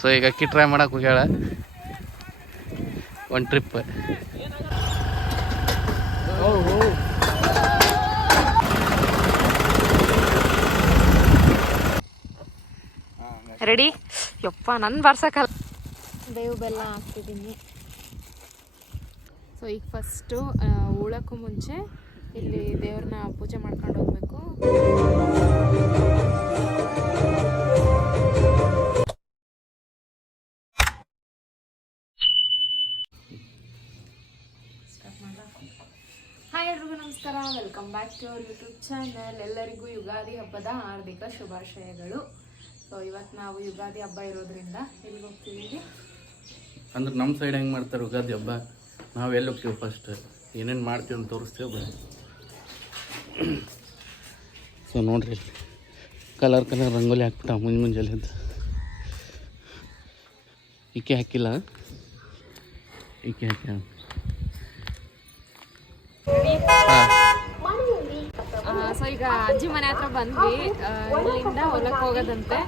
So ಈಗ ಅಕ್ಕಿ try ಮಾಡಕ್ಕೆ ಹೋಗ್ಯಾಳ. ಒಂದು ಟ್ರಿಪ್ ರೆಡಿ ಯಪ್ಪ ನಾನು ಬರ್ಸಕ್ಕಲ್ಲ ಬೇವು ಬೆಲ್ಲ ಹಾಕ್ತಿದ್ದೀನಿ. ಸೊ ಈಗ ಫಸ್ಟು ಉಳಕ್ಕೂ ಮುಂಚೆ ಇಲ್ಲಿ ದೇವ್ರನ್ನ ಪೂಜೆ ಮಾಡ್ಕೊಂಡು ಹೋಗ್ಬೇಕು. ಹಾಯ್ ಎಲ್ರಿಗೂ ನಮಸ್ಕಾರ. Welcome back to our YouTube channel ಎಲ್ಲರಿಗೂ ಯುಗಾದಿ ಹಬ್ಬದ ಹಾರ್ದಿಕ ಶುಭಾಶಯಗಳು. ಸೊ ಇವತ್ತು ನಾವು ಯುಗಾದಿ ಹಬ್ಬ ಇರೋದ್ರಿಂದ ಎಲ್ಲಿಗೆ ಹೋಗ್ತೀವಿ ಅಂದ್ರೆ ನಮ್ಮ ಸೈಡ್ ಹೆಂಗೆ ಮಾಡ್ತಾರೆ ಯುಗಾದಿ ಹಬ್ಬ? ನಾವು ಎಲ್ಲಿ ಹೋಗ್ತೀವಿ ಫಸ್ಟ್ ಏನೇನು ಮಾಡ್ತೀವಿ ಅಂತ ತೋರಿಸ್ತೀವಿ ಬನ್ನಿ. ಸೊ ನೋಡ್ರಿ ಕಲರ್ ಕಲರ್ ರಂಗೋಲಿ ಹಾಕ್ಬಿಟ್ಟ ಮುಂಜ್ ಮುಂಜಾನೆ ಅಂತ ಈಕೆ ಹಾಕಿಲ್ಲ? ಈಕೆ ಹಾಕಿ ಸೊ ಈಗ ಅಜ್ಜಿ ಮನೆ ಹತ್ರ ಬಂದ್ವಿ. ಇಲ್ಲಿಂದ ಹೊಲಕ್ಕೆ ಹೋಗೋದಂತೆ.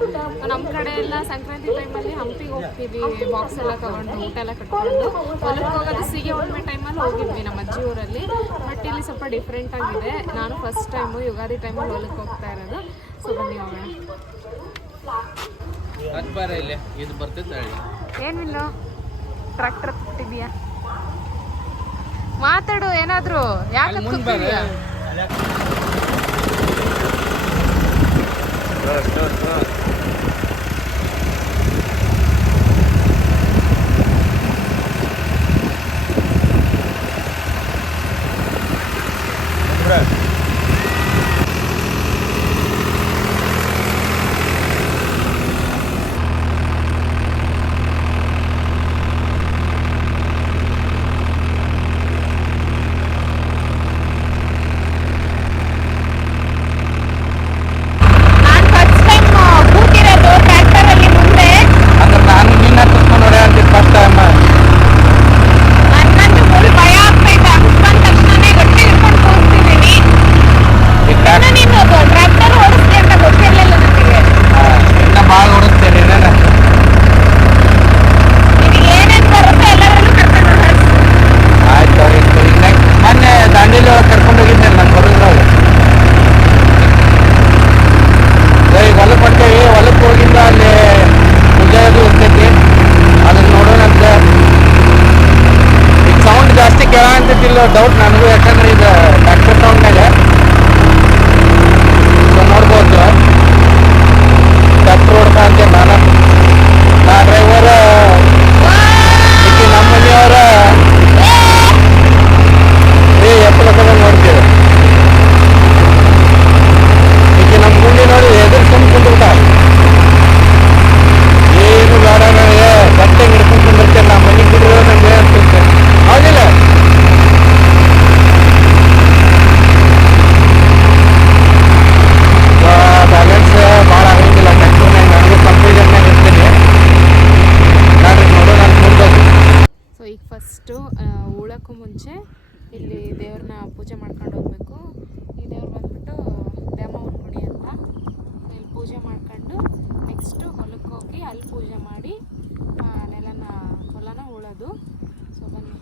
ನಮ್ಮ ಕಡೆ ಎಲ್ಲ ಸಂಕ್ರಾಂತಿ ಟೈಮಲ್ಲಿ ಹಂಪಿಗೆ ಹೋಗ್ತೀವಿ. ಬಾಕ್ಸ್ ಎಲ್ಲ ತಗೊಂಡು ಊಟ ಎಲ್ಲ ಕಟ್ಕೊಂಡು. ಹೊಲಕ್ಕೆ ಹೋಗೋದು ಸಿಗಿ ಹುಣ್ಣಿಮೆ ಟೈಮಲ್ಲಿ ಹೋಗಿದ್ವಿ ನಮ್ಮ ಅಜ್ಜಿ ಊರಲ್ಲಿ. ಬಟ್ ಇಲ್ಲಿ ಸ್ವಲ್ಪ ಡಿಫ್ರೆಂಟ್ ಆಗಿದೆ. ನಾನು ಫಸ್ಟ್ ಟೈಮು ಯುಗಾದಿ ಟೈಮಲ್ಲಿ ಹೊಲಕ್ಕೆ ಹೋಗ್ತಾ ಇರೋದು. ಸೊ ಬನ್ನಿ ಹೋಗೋಣ. ಇದು ಏನಿಲ್ಲ ಟ್ರ್ಯಾಕ್ಟರ್ ಕೊಟ್ಟಿದ್ಯಾ ಮಾತಾಡು ಏನಾದ್ರು. ಯಾಕೆ ಕೂತಿದ್ಯಾ ನಾನು ಫಸ್ಟ್ ಟೈಮ್ ಕೂತಿರೋದು ಟ್ರ್ಯಾಕ್ಟರ್ ಅಲ್ಲಿ ಮುಂದೆ ಅಂದ್ರೆ ನಾನು ನಿನ್ನ ಕರ್ಕೊಂಡು ಹೊಡೆಯಾಡ್ತೀನಿ ಫಸ್ಟ್ ಟೈಮ್ ನನ್ನಂತೂ ಫುಲ್ ಭಯ ಆಗ್ತೈತೆ ಹಂಗ್ ಬಂದ ತಕ್ಷಣನೇ ಗಟ್ಟಿ ಹಿಡ್ಕೊಂಡು ಕೂರ್ತಿದ್ದೀನಿ ನಾನು ನೀನು ಟ್ರ್ಯಾಕ್ಟರ್ ಓಡಿಸ್ಲಿ ಅಂತ ಗೊತ್ತಿರಲಿಲ್ಲ ನನಗೆ ಇನ್ನ ಭಾಳ ಹೊಡಿಸ್ತೇನೆ ಏನೇನು ನಿನಗೆ ಏನೇನು ಬರುತ್ತೆ ಎಲ್ಲರಲ್ಲೂ ಕರ್ಕೊಂಡು ಹೋಗ್ತೀನಿ. ಆಯ್ತು ಆಯ್ತು ಈಗ next ಮೊನ್ನೆ ದಾಂಡೇಲಿ ಒಳಗೆ ಕರ್ಕೊಂಡು ಹೋಗಿದ್ದೆ ನಾನು ಬರೋದ್ರೊಳಗೆ ಈಗ ಹೊಲಕ್ಕೆ ಹೊಂಟೇವಿ ಹೊಲಕ್ಕೆ ಹೋಗಿಂದ ಅಲ್ಲಿ ಪೂಜೆ ಅದು ಇರ್ತೈತಿ ಅದನ್ನ ನೋಡೋಣ ಅಂತ ಈಗ ಸೌಂಡ್ ಜಾಸ್ತಿ ಕೇಳ ಅಂತೈತಿಲ್ಲ ಡೌಟ್ ನನಗೂ ಯಾಕಂದ್ರೆ ಈಗ ಟ್ಯಾಕ್ಟರ್ ಸೌಂಡ್ನಾಗ ಸೊ ನೋಡ್ಬೋದು ಟ್ಯಾಕ್ಟರ್ ಹೊಡ್ತಾ ಅಂತ ನಾನು ನಾ ಡ್ರೈವರ್ ಈಕಿ ನಮ್ಮ ಮನೆಯವರ ಏ ಎಪ್ಪಲ ಕಡೆ ನೋಡ್ತೀವಿ ಈಗ ನಮ್ಮ ಗುಂಡಿ ನೋಡಿ ಎದುರು ಸುಮ್ ಕುಂದ್ಬಿಟ್ಟ ಏನು ಬೇಡ ನನಗೆ ಗಟ್ಟೆ ಹಿಡ್ಕೊಂಡು ಕುಂದಿರ್ತೇನೆ ನಾ ಮನೆಗೆ ಬಿಡಿದ್ರೆ ನಂಗೆ ಅನ್ಸುತ್ತೆ ಹೌದಿಲ್ಲ ಬ್ಯಾಲೆನ್ಸ್ ಭಾಳ ಆಗಂಗಿಲ್ಲ ಟ್ಯಾಕ್ಟರ್ನಾಗ ನನಗೂ ಕಂಪ್ಯೂಟರ್ನಾಗ ಇರ್ತೀನಿ ನಾನು ನೋಡೋಣ ಅಂತ ಮುಂದೋಗಿ ಸೊ ಈಗ ಫಸ್ಟು ಉಳೋಕ್ಕೂ ಮುಂಚೆ ಇಲ್ಲಿ ದೇವ್ರನ್ನ ಪೂಜೆ ಮಾಡ್ಕೊಂಡು ಹೋಗ್ಬೇಕು. ಈ ದೇವ್ರು ಬಂದ್ಬಿಟ್ಟು ದ್ಯಾಮವ್ವನ ಗುಡಿ ಅಂತ. ಇಲ್ಲಿ ಪೂಜೆ ಮಾಡ್ಕೊಂಡು ನೆಕ್ಸ್ಟು ಹೊಲಕ್ಕೆ ಹೋಗಿ ಅಲ್ಲಿ ಪೂಜೆ ಮಾಡಿ ನೆಲನ, ಹೊಲನ ಉಳೋದು. ಸೊ ಬನ್ನಿ.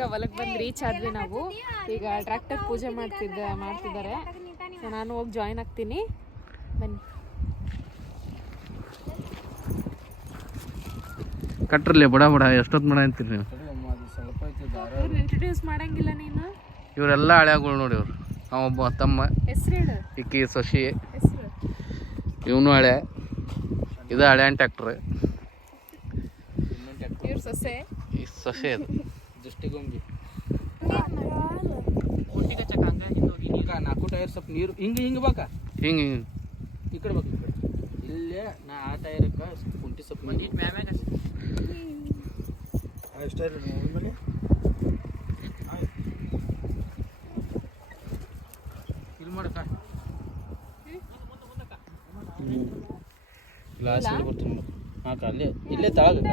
ಈಗ ಹೊಲಕ್ಕೆ ಬಂದು ರೀಚ್ ಆದ್ವಿ ನಾವು. ಈಗ ಟ್ರ್ಯಾಕ್ಟರ್ ಪೂಜೆ ಮಾಡ್ತಿದ್ದ ಮಾಡ್ತಿದ್ದಾರೆ. ಸೊ ನಾನು ಹೋಗಿ ಜಾಯ್ನ್ ಆಗ್ತೀನಿ. ಬನ್ನಿ. ಕಟ್ರಲಿ ಬಡ ಬಡ ಎಷ್ಟೊತ್ತು ಮಾಡ ಅಂತೀರಿ ನೀವು? ಇಂಟ್ರೊಡ್ಯೂಸ್ ಮಾಡಂಗಿಲ್ಲ ನೀನು? ಇವರೆಲ್ಲ ಹಳ್ಯಾಗಳು ನೋಡಿ ಇವ್ರು. ಅವೊಬ್ಬ ತಮ್ಮ ಇಕ್ಕಿ ಹೇಳು. ಇಕ್ಕಿ ಸೊಸಿ ಹೆಸ್ರು. ಇವನು ಹಳೆ. ಇದು ಹಳೆ ಟ್ಯಾಕ್ಟ್ರ್. ಸೊಸೆ. ಸೊಸೆ ಗಂಜಿ ಒಟ್ಟಿಗೆ ಚಕ್ಕ ಈಗ ನಾಲ್ಕು ಟೈರ್ ಸ್ವಲ್ಪ ನೀರು ಹಿಂಗೆ ಹಿಂಗೆ ಬಾಕ? ಹಿಂಗೆ ಹಿಂಗೆ. ಈ ಕಡೆ ಬಾಕ ಈ ಇಲ್ಲೇ ನಾ ಆ ಟೈರಕ್ಕೆ ಕುಂಟಿ ಸ್ವಲ್ಪ ಮಂದಿ ಇಲ್ಲಿ ಮಾಡಕ್ಕ ಲಾಸ್ಟ್ ಅಲ್ಲೇ ಇಲ್ಲೇ ತಳಗ.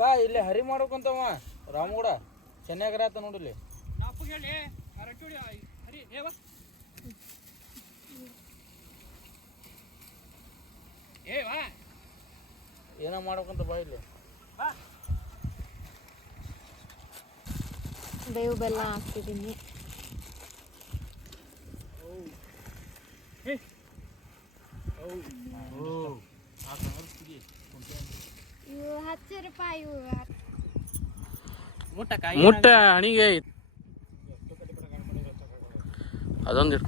ಕಾ ಇಲ್ಲಿ ಹರಿ ಮಾಡ್ಬೇಕಂತವ. ರಾಮಗೌಡ ಚೆನ್ನಾಗರ ಆತ ಬಾ ಏನೋ ಮಾಡ್ಬೇಕಂತ ಬಾ ಇಲ್ಲಿ. ಬೇವು ಬೆಲ್ಲ ಹಾಕ್ತಿದ್ದೀನಿ. ಇವು ಹತ್ತು ರೂಪಾಯಿ ಇವು ಮುಟ್ಟ ಹಣಿಗೆ ಅದೊಂದು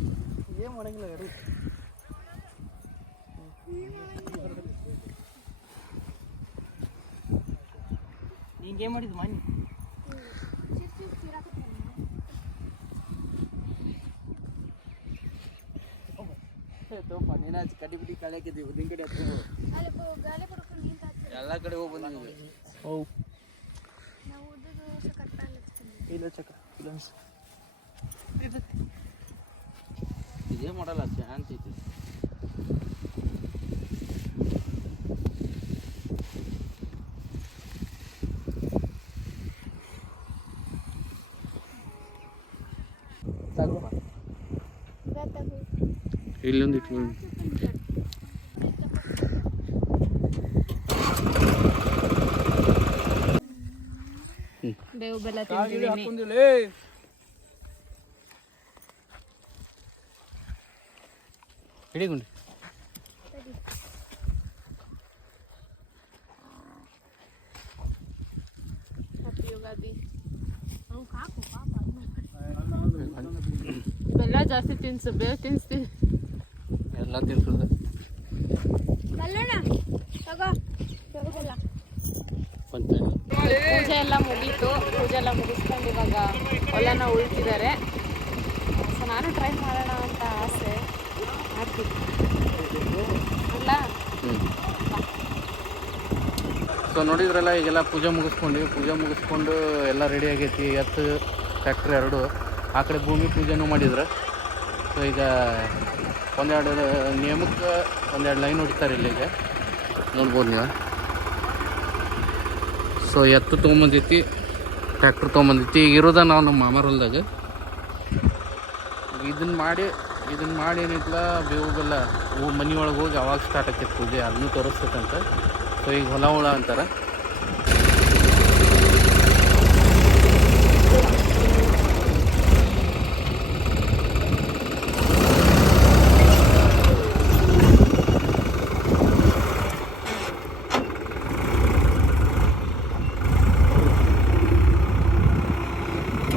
ಹಿಂಗೆ ಮಾಡಿದ್ ಮನೆ ನೀನು ಹಚ್ಚಿ ಕಡ್ಡಿ ಬಿಡಿ ಕಳೆ ಹಾಕಿದ್ವಿ ಉದ್ದಿನ ಕಡೆ ಹತ್ಕೊಂಡು ಎಲ್ಲ ಕಡೆ ಹೋಗಿ ಬಂದಿದ್ದೀವಿ ನಾವು ಉದ್ದದ ಸಕತ್ತ ಹಚ್ಕೊಂಡ್ವಿ ಇಲ್ಲ ಚಕ್ರ ಇಲ್ಲ ಇದೇ ಮಾಡಲ್ಲ ಚಾನ್ಸ್ ಐತಿ. ಸಾಕಪ್ಪ ಗೊತ್ತಾಗು ಇಲ್ಲೊಂದು ಇಟ್ಕೊಂಡು ಬೇವು ಬೆಲ್ಲ ತಿಂದಿದ್ದೀನಿ. ಹಿಡಿಗುಂಡಿ ಬೆಲ್ಲ ಜಾಸ್ತಿ ತಿನ್ಸು ಬೇವು ತಿನ್ಸ್ತೀನಿ ಎಲ್ಲ ತಿನ್ಸೋದು ಬಲ್ಲೋಣ ತಗೋ. ಪಂಚಾಯತ್ ಎಲ್ಲ ಮುಗೀತು. ಪೂಜೆ ಎಲ್ಲ ಮುಗಿಸ್ಕೊಂಡು ಇವಾಗ ಒಲೆನ ಉಳ್ತಿದ್ದಾರೆ. ಸೊ ನಾನು ಟ್ರೈ ಮಾಡೋಣ ಅಂತ ಆಸೆ. ಮಾಡ್ತೀನಿ. ಅಲ್ಲ? ಸೊ ನೋಡಿದ್ರಲ್ಲ ಈಗೆಲ್ಲ ಪೂಜೆ ಮುಗಿಸ್ಕೊಂಡ್ವಿ. ಪೂಜೆ ಮುಗಿಸ್ಕೊಂಡು ಎಲ್ಲ ರೆಡಿ ಆಗೈತಿ. ಎತ್ತು ಫ್ಯಾಕ್ಟ್ರಿ ಎರಡು. ಆ ಕಡೆ ಭೂಮಿ ಪೂಜೆನೂ ಮಾಡಿದ್ರು. ಸೊ ಈಗ ಒಂದೆರಡು ನಿಯಮಕ್ಕೆ ಒಂದೆರಡು ಲೈನ್ ಹೊಡಿತಾರೆ ಇಲ್ಲಿಗೆ ಈಗ. ನೋಡ್ಬೋದು ನೀವು. ಸೊ, ಎತ್ತು ತೊಗೊಂಬಂದೈತಿ ಟ್ಯಾಕ್ಟ್ರ್ ತೊಗೊಂಬಂದೈತಿ. ಈಗ ಇರೋದ ನಾವು ನಮ್ಮ ಮಾಮಾರ ಹೊಲ್ದಾಗ. ಇದನ್ನ ಮಾಡಿ ಇದನ್ನ ಮಾಡಿ ಏನಿಲ್ಲ ಬೇವು ಬೆಲ್ಲ ಮನೆ ಒಳಗೆ ಹೋಗಿ ಅವಾಗ ಸ್ಟಾರ್ಟ್ ಆಕೈತಿ ಪೂಜೆ. ಅದನ್ನು ತೋರಿಸ್ತೈತಂತ ಸೊ, ಈಗ ಹೊಲ ಹುಳ ಅಂತಾರೆ.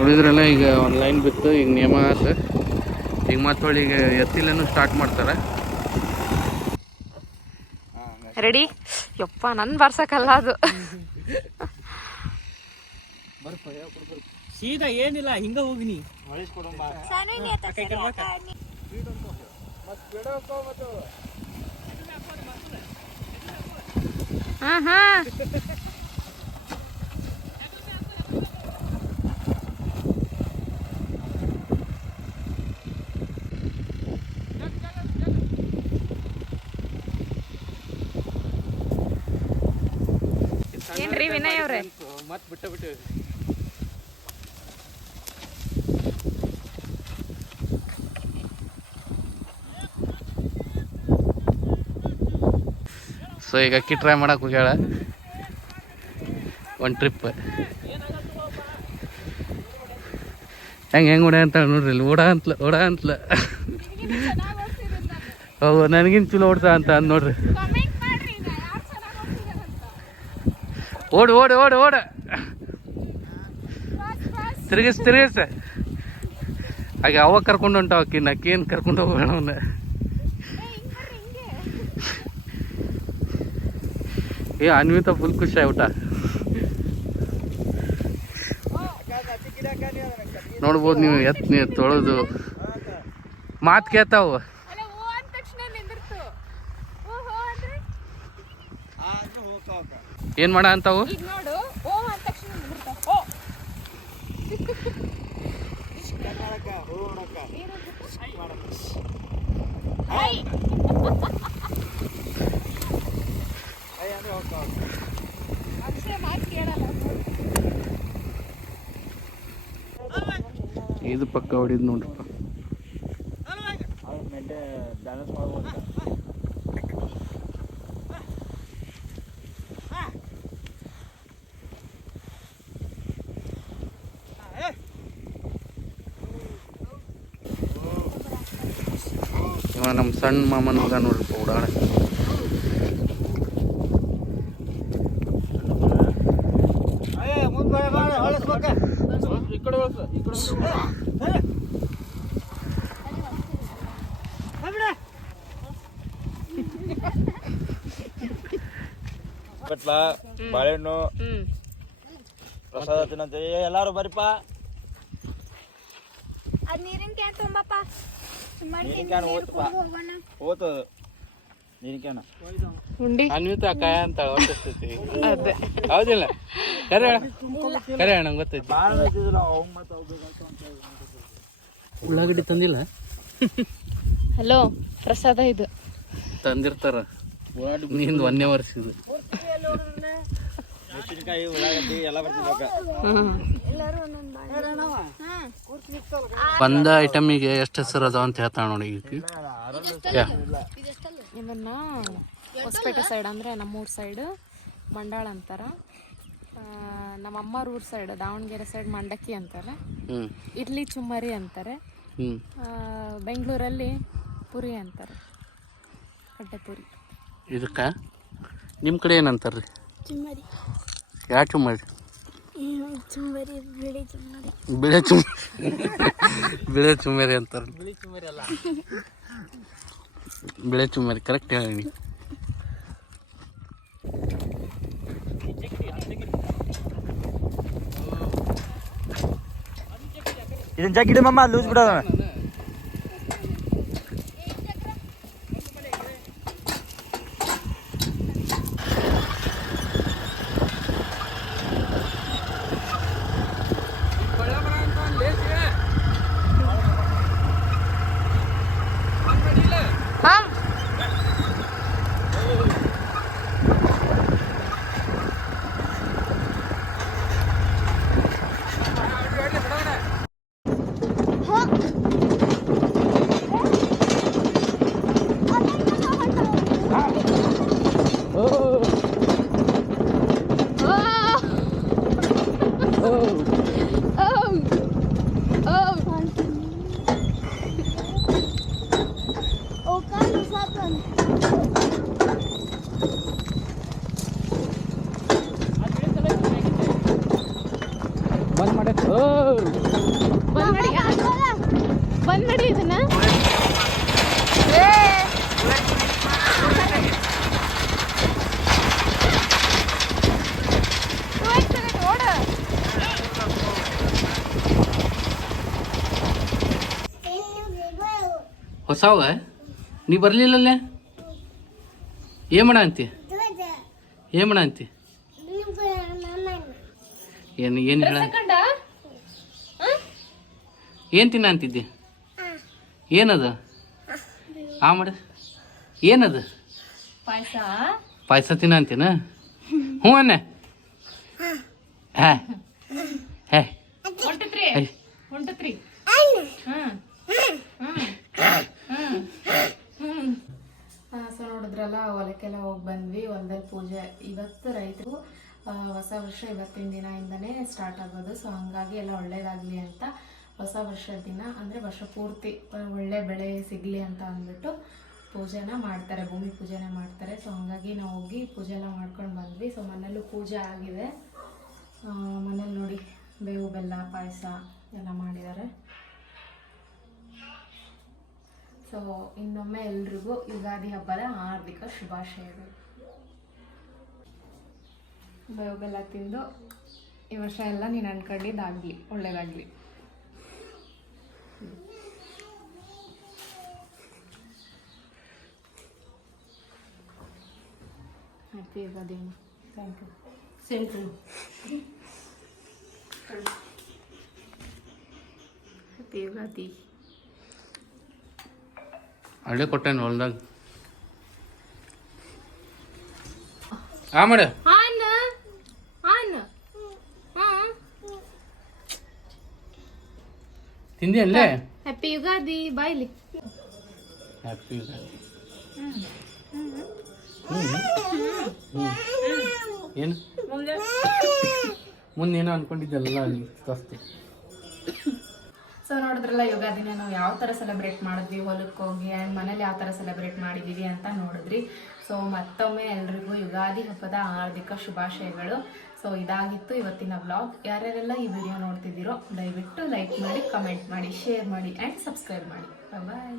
ನೋಡಿದ್ರಲ್ಲ ಈಗ ಒಂದು ಲೈನ್ ಬಿತ್ತು ಈಗ ನಿಯಮ ಆಯ್ತು ಈಗ ಮತ್ತೊಳ್ಳಿ ಈಗ ಎತ್ತಿಲೇನು ಸ್ಟಾರ್ಟ್ ಮಾಡ್ತಾರೆ. ರೆಡಿ ಯಪ್ಪ ನನ್ ಬರ್ಸಕ್ಕಲ್ಲ ಅದು. ಸೀದಾ ಏನಿಲ್ಲ ಹಿಂಗ ಹೋಗಿನಿ ಹಾ ಹಾ ಮತ್ತೆ ಬಿಟ್ಟ ಬಿಟ್ಟು. ಸೊ ಈಗ ಅಕ್ಕಿ ಟ್ರೈ ಮಾಡಕ್ಕೆ ಹೋಗ್ಯಾಳ. ಒಂದು ಟ್ರಿಪ್ ಹೆಂಗೆ ಹೆಂಗೆ ಓಡ ಅಂತ ನೋಡ್ರಿ ಇಲ್ಲಿ. ಓಡ ಅಂತಲ ಓಡ ಅಂತಲ. ಹೌದು ನನಗಿಂತ ಚಲೋ ಓಡ್ತಾ ಅಂತ ಅಂದ್ ನೋಡ್ರಿ. ಓಡು ಓಡು ಓಡು ಓಡ. ತಿರುಗಿಸ್, ತಿರುಗಿಸ. ಹಾಗೆ ಅವಾಗ ಕರ್ಕೊಂಡು ಹೊಂಟಾವ ಅಕ್ಕಿನ ಅಕ್ಕಿ ಏನು ಕರ್ಕೊಂಡು ಹೋಗೋಣ ಅವನ್ನ ಏ, ಅನ್ವಿತ ಫುಲ್ ಖುಷಿ ಆಗ್ಬಿಟ್ಟ. ನೋಡ್ಬೋದು ನೀವು ಎತ್ ನೀರು ತೊಳೆದು. ಮಾತು ಕೇಳ್ತಾವ. ಏನು ಮಾಡ ಅಂತಾವು ಈಗ ನೋಡು ಓ ಅಂದ ತಕ್ಷಣ ನಿಂದಿರ್ತಾವ ಓ ಅಕ್ಷಯ ಮಾತು ಕೇಳಲ್ಲ ಇದು ಪಕ್ಕ ಹೊಡಿದ್ ನೋಡ್ರಪ್ಪ. ಬ್ಯಾಲೆನ್ಸ್ ನಮ್ಮ ಸಣ್ಣ ಮಾಮನ ಮಗ ನೋಡ್ರಪ್ಪ ಉಡಾಳ ಬಟ್ಲ ಬಾಳೆಹಣ್ಣು ಪ್ರಸಾದ ತಿನ್ನಂತೆ. ಎಲ್ಲಾರು ಬರ್ರಿಪ್ಪ ಅದ್ ನೀರಿನ ಕ್ಯಾನ್ ತೊಂಬಪ್ಪ ಉಂಡಿ ಅನ್ವಿತ ಕಾಯ ಅಂತ ಹೊಟ್ಟಸ್ತೈತಿ ಅದೇ ಹೌದಿಲ್ಲ ಕರೆ ನಂಗೆ ಗೊತ್ತೈತಿ ಉಳ್ಳಾಗಡ್ಡಿ ತಂದಿಲ್ಲ ಹಲೋ ಪ್ರಸಾದ ಇದು. ತಂದಿರ್ತಾರ. ನಿಂದು ಒಂದೇ ವರ್ಷ ಇದು ಮೆಣಸಿನ್ಕಾಯಿ ಉಳ್ಳಾಗಡ್ಡಿ ಎಲ್ಲ ಬರ್ತಿದ್ಬೇಕ ಬಂದ ಐಟಮಿಗೆ ಎಷ್ಟು ಹೆಸರು ಅದಾವ ಅಂತ ಹೇಳ್ತಾಳ ನೋಡಿ. ಇದನ್ನ ಹೊಸಪೇಟೆ ಸೈಡ್ ಅಂದರೆ ನಮ್ಮೂರ ಸೈಡ್ ಮಂಡಾಳ ಅಂತಾರ. ಆ, ನಮ್ಮ ಅಮ್ಮರ ಊರ್ ಸೈಡ್ ದಾವಣಗೆರೆ ಸೈಡ್ ಮಂಡಕ್ಕಿ ಅಂತಾರೆ. ಇಡ್ಲಿ ಚುಮ್ಮರಿ ಅಂತಾರೆ. ಬೆಂಗಳೂರಲ್ಲಿ ಪುರಿ ಅಂತಾರೆ. ಕಡ್ಡೆ ಪುರಿ. ಇದಕ್ಕ? ನಿಮ್ಮ ಕಡೆ ಏನಂತಾರೆ ರೀ ಚುಮ್ಮರಿ. ಯಾವ ಚುಮ್ಮರಿ? ಬಿಳಿ ಚುಮ್ ಬಿಳೆ ಚುಮ್ಮರಿ ಅಂತಾರ ಬಿಳೆ ಚುಮ್ಮರಿ ಕರೆಕ್ಟ್ ಹೇಳಿ ಇದನ್ನ ಜಾಕಿಡಿ ಮಮ್ಮ ಲೂಸ್ ಬಿಡೋದ ಓ ಕಾಲು ಸಾಕು ಬಂದ್ ಮಾಡಿ ಬಂದ್ ಮಾಡಿ ಬಂದ್ ಮಾಡಿ ಇದನ್ನ ಹೊಸವ? ನೀ ಬರ್ಲಿಲ್ಲಲ್ಲೇ? ಏಮಣ ಅಂತಿ? ಏಮಣ ಅಂತಿ? ಏನು ಏನು ಹೇಳ ಏನು ತಿನ್ನ ಅಂತಿದ್ದಿ? ಏನದು? ಆ ಮಾಡ ಏನದು? ಪಾಯಸ ತಿನ್ನ ಅಂತೀನ? ಹ್ಞೂ ಅನ್ನೆ ಹೇ. ಹೇ. ಹೊಂಟತ್ರಿ ಹೇ. ಹೊಂಟತ್ರಿ ಹ್ಮ್. ಸೊ ನೋಡಿದ್ರಲ್ಲ ಹೊಲಕ್ಕೆಲ್ಲ ಹೋಗಿ ಬಂದ್ವಿ. ಹೊಲದಲ್ಲಿ ಪೂಜೆ ಇವತ್ತು ರೈತರು ಹೊಸ ವರ್ಷ ಇವತ್ತಿನ ದಿನದಿಂದನೇ ಸ್ಟಾರ್ಟ್ ಆಗೋದು. ಸೊ ಹಂಗಾಗಿ ಎಲ್ಲ ಒಳ್ಳೇದಾಗಲಿ ಅಂತ ಹೊಸ ವರ್ಷದ ದಿನ ಅಂದರೆ ವರ್ಷ ಪೂರ್ತಿ ಒಳ್ಳೆ ಬೆಳೆ ಸಿಗಲಿ ಅಂತ ಅಂದ್ಬಿಟ್ಟು ಪೂಜೆನ ಮಾಡ್ತಾರೆ, ಭೂಮಿ ಪೂಜೆನ ಮಾಡ್ತಾರೆ. ಸೊ ಹಂಗಾಗಿ ನಾವು ಹೋಗಿ ಪೂಜೆ ಎಲ್ಲ ಮಾಡ್ಕೊಂಡು ಬಂದ್ವಿ. ಸೊ ಮನೇಲೂ ಪೂಜೆ ಆಗಿದೆ. ಮನೇಲಿ ನೋಡಿ, ಬೇವು ಬೆಲ್ಲ, ಪಾಯಸ ಎಲ್ಲ ಮಾಡಿದ್ದಾರೆ. ಸೊ ಇನ್ನೊಮ್ಮೆ ಎಲ್ರಿಗೂ ಯುಗಾದಿ ಹಬ್ಬದ ಹಾರ್ದಿಕ ಶುಭಾಶಯಗಳು. ಬೇವು ಬೆಲ್ಲ ತಿಂದು ಈ ವರ್ಷ ಎಲ್ಲ ನೀನು ಅನ್ಕೊಂಡಿದ್ದಾಗಲಿ ಒಳ್ಳೇದಾಗಲಿ. Happy Ugadi thank you same to happy Ugadi. ಹಳ್ಳಿ ಕೊಟ್ಟೇನು ಹೊಲ್ದಾಗ? ಆ ಮಾಡ. ಆನ್ ಆನ್. ಹಾಂ ತಿಂದಿ ಅಲ್ಲೇ ಹ್ಯಾಪಿ ಯುಗಾದಿ ಬಾಯ್ಲಿ ಹ್ಯಾಪಿ ಯುಗಾದಿ ಏನು? ಮುಂದೆ. ಏನೋ ಅಲ್ಲಿ ತಸ್ತಿ ನೋಡಿದ್ರಲ್ಲ ಯುಗಾದಿನ ನಾವು ಯಾವ ಥರ ಸೆಲೆಬ್ರೇಟ್ ಮಾಡಿದ್ವಿ ಹೊಲಕ್ಕೆ ಹೋಗಿ ಆ್ಯಂಡ್ ಮನೇಲಿ ಯಾವ ಥರ ಸೆಲೆಬ್ರೇಟ್ ಮಾಡಿದ್ದೀವಿ ಅಂತ ನೋಡಿದ್ರಿ. ಸೊ ಮತ್ತೊಮ್ಮೆ ಎಲ್ರಿಗೂ ಯುಗಾದಿ ಹಬ್ಬದ ಹಾರ್ದಿಕ ಶುಭಾಶಯಗಳು. ಸೊ ಇದಾಗಿತ್ತು ಇವತ್ತಿನ ವ್ಲಾಗ್ ಯಾರ್ಯಾರೆಲ್ಲ ಈ ವಿಡಿಯೋ ನೋಡ್ತಿದ್ದೀರೋ, ದಯವಿಟ್ಟು ಲೈಕ್ ಮಾಡಿ ಕಮೆಂಟ್ ಮಾಡಿ ಶೇರ್ ಮಾಡಿ ಆ್ಯಂಡ್ ಸಬ್ಸ್ಕ್ರೈಬ್ ಮಾಡಿ. ಬಾಯ್